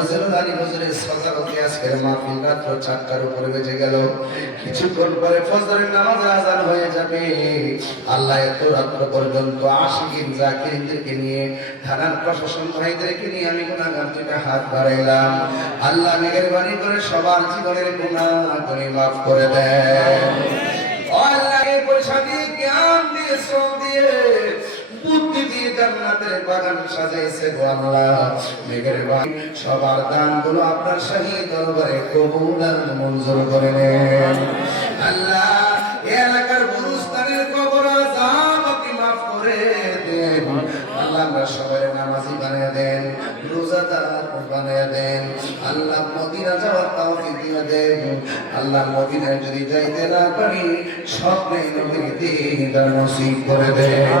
মদ্দাজিরুল আলী হুজুরের আজকের মাহফিল রাত্র চারটার উপরে বেজে গেল। কিছুক্ষণ পরে ফজরের নামাজ আজান হয়ে যাবে। আল্লাহ এত রাত্র পর্যন্ত আশিকিন জাকিরিনদেরকে নিয়ে থানার প্রশাসন ভাইদেরকে নিয়ে আমি গুনাহগার দুইটা হাত বাড়াইলাম। আল্লাহ মেহেরবানি করে সবার জীবনের গুনাহ করে মাফ করে দেন। আল্লাহ পয়সা দিয়ে জ্ঞান দিয়ে শ্রম দিয়ে জান্নাতের বাগান সাজাইছে গো মেঘের বাড়ি সবার দানগুলো আপনার শাহী দরবারে কবুল আর মঞ্জুর করে নেন। আল্লাহ এলাকার গুরুস্থানের কবর আজাব আপনি মাফ করে দেন। আল্লাহ, আমরা সবাই নামাজি বানিয়ে দেন, রোজাদার বানিয়ে দেন। আল্লাহ, মদিনা যাওয়ার তৌফিক দিয়ে দেন। আল্লাহ, মদিনায় যদি যাইতে না পারি, স্বপ্নে নবীর দিদার নসিব করে দেন।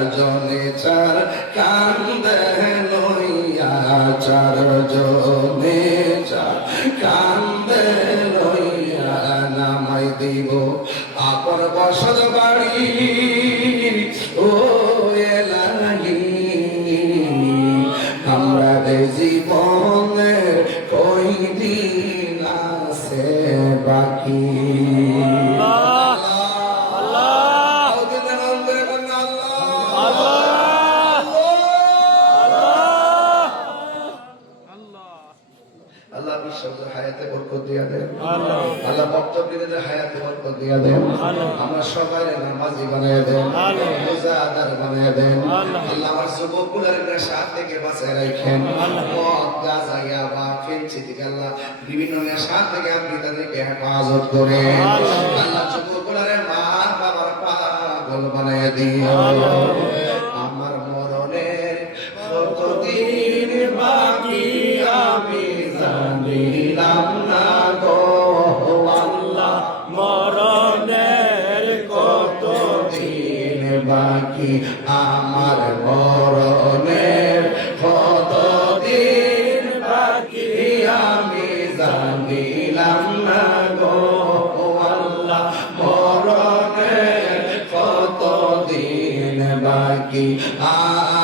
চারজনে চার কান্দে লইয়া চারজনে চার কান্দে লইয়া নামাই দিব। আপন বসত বাড়ি আল্লাহ হায়াতে বরকত দিয়া দেন। আল্লাহ। বক্তব্যদের হায়াতে বরকত দিয়া দেন। আমরা সবাই নামাজি বানায় দেন। রোজাদার বানায় দেন। আল্লাহ। আমার যুবকগুলোর নেশা থেকে বাঁচায় রাখেন। মদ গাঁজা ফেলছি থেকে আল্লাহ বিভিন্ন নেশা থেকে আপনি তাদেরকে হেফাজত করেন। আল্লাহ যুবকগুলোর মা বাকি আর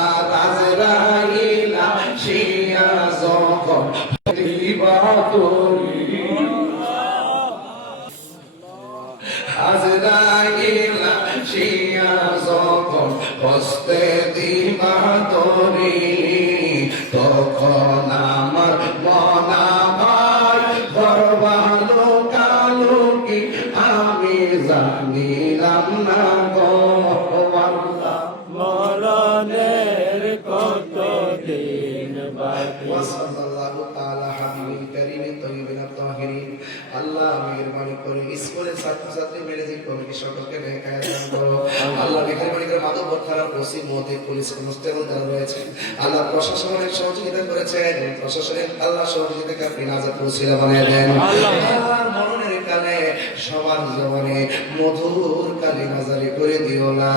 করে। স্কুলের ছাত্রছাত্রী ম্যানেজিং কমিটি সকলকে নেকায় দান করো। আল্লাহ মেহরবানি করে মাদক থানা ওসি মোদি পুলিশ কনস্টেবল যারা রয়েছে, আল্লাহ প্রশাসন অনেক সহযোগিতা করেছেন প্রশাসনের আল্লাহ সহযোগিতাকে আপনি নাজাত পৌঁছিলা বানিয়ে দেন। মরণের কালে সবার জবানে মধুর কালী নাজারি করে দিও না।